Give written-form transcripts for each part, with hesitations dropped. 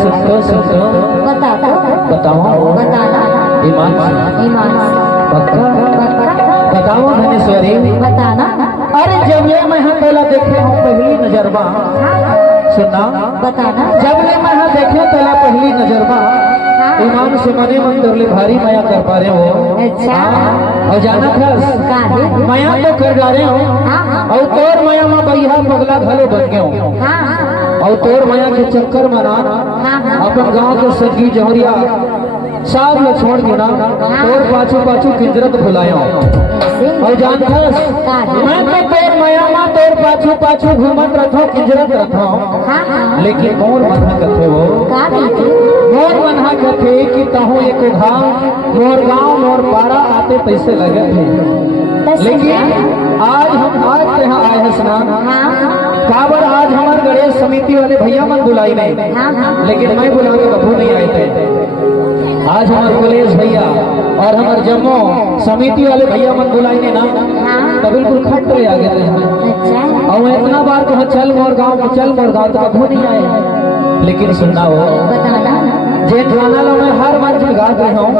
सुनते सुनते बता दो। बताओ बताना। ईमान ईमान पक्का पक्का बताओ धनेश्वरी। बताना। अरे जब ले मैं पहला देखे हूँ पहली नजरबा सुनना बताना। जब ले मैं देखे पहला पहली नजरबा ईमान से मने मन तरले भारी माया कर पा रहे हो। अच्छा और जाना था काहे? माया तो कर जा रहे हो हाँ और तोर माया में बैहा पगला घलो बन गए हो हाँ और तोर माया के चक्कर में ना अपन गांव के सगी जहरिया सब लोग छोड़ के ना तोर पाछू पाछू किंजरत भुलाया और जान था मैं तो तोर माया में तोर पाछू पाछू घूमत रखो किंजरत रखो लेकिन मोर मना कथे हो मोर मना कथे कि तहु एको घाव मोर गांव मोर पारा आते पैसे लगे थे लेकिन आज यहाँ आए हैं स्नान काबर आज हमारे गणेश समिति वाले भैया मन बुलाई नहीं लेकिन मैं बुला के बबू नहीं आए थे। आज हमारे कॉलेज भैया और हमारे जम्मू समिति वाले भैया मन बुलाई ने ना तो बिल्कुल खट ले आ गए थे और मैं इतना बार कहा चल मोर गाँव तो बबू नहीं आए। लेकिन सुनना हो जे गाना लो मैं हर मंच में गाते हूँ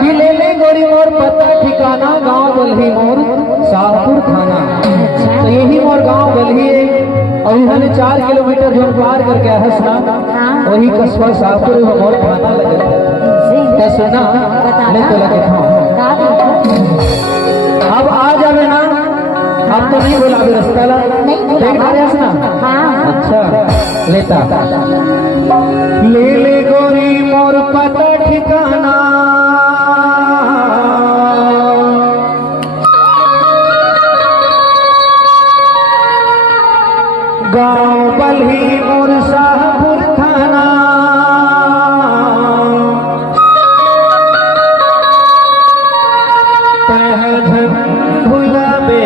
कि ले ले गोरी मोर पता ठिकाना गाँव बल्ही मोर शाहपुर थाना। तो यही मोर गाँव बल्ही और इन्होंने 4 किलोमीटर जो पार करके हंसना वही कस्बा शाहपुर में मोर थाना लगे तो सुना ले तो लगे अब आ जावे ना अब तो नहीं बोला रास्ता ला अच्छा लेता ले ले गोरी मोर पता ठिकाना गाँव बल्ही मोर शाहपुर थाना भुलाबे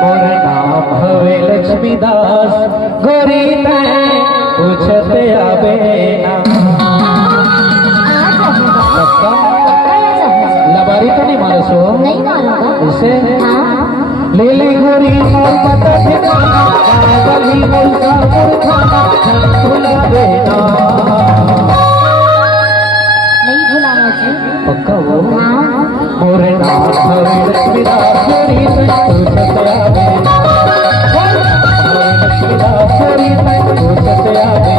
मोर नाम हवे लक्ष्मीदास गोरी पूछते आबे लबारी तो नहीं मारे सो उसे ले ले गोरी मोर पता ठिकाना बली मोर शाहपुर थाना भुलाबे पक्का वो मोर नाम हवे लक्ष्मीदास गोरी पूछते आबे लक्ष्मीदास गोरी पूछते आबे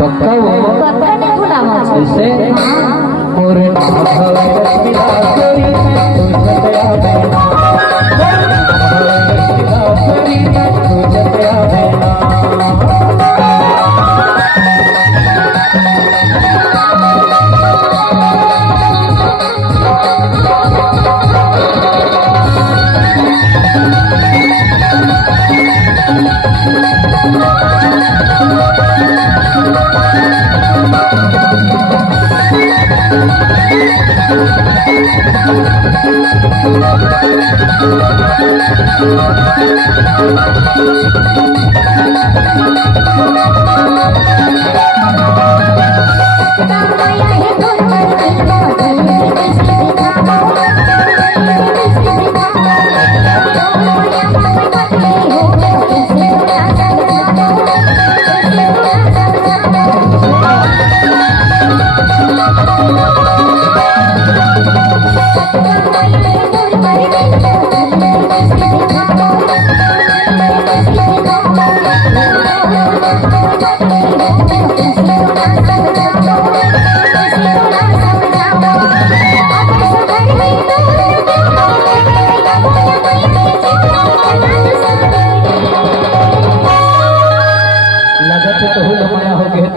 पक्का नहीं भूला ऐसे मोर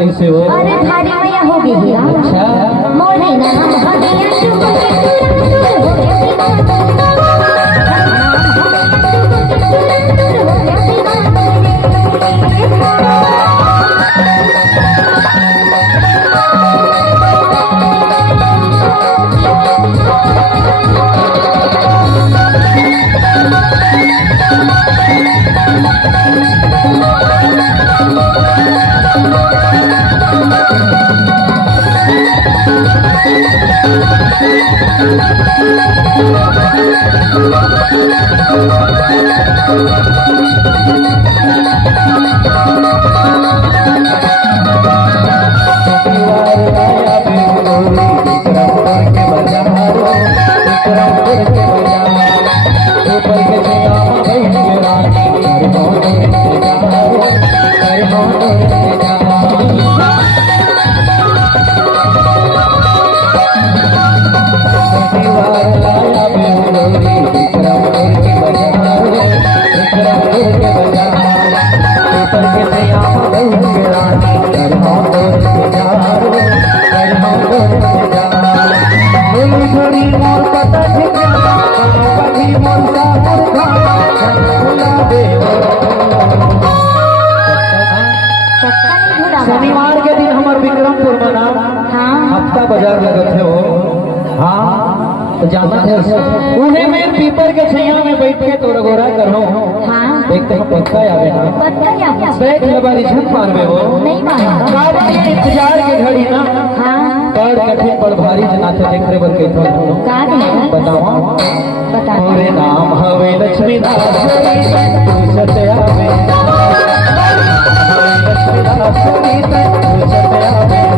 कैसे हो? अरे थारी मैया हो गई है अच्छा मोरे नाम हदिया चुप हो शनिवार के दिन हमार विक्रमपुर में ना हफ्ता बाजार लगत है वो। हाँ तो जाना है उन्हें मैं पीपर के छैया में बैठ के तो रगोरा कर रहा हूँ। एक तो पक्का आवे ना बैठ लबारी छत मारवे हो काबा के इंतजार के घड़ी ना पर कठिन पर भारी जनाते देख रे बल के तो बताओ मोरे नाम हवे लक्ष्मी दास तू सते आवे लक्ष्मी दास तू सते आवे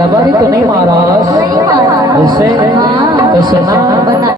लबारी तो नहीं मारा ऐसे तो सुना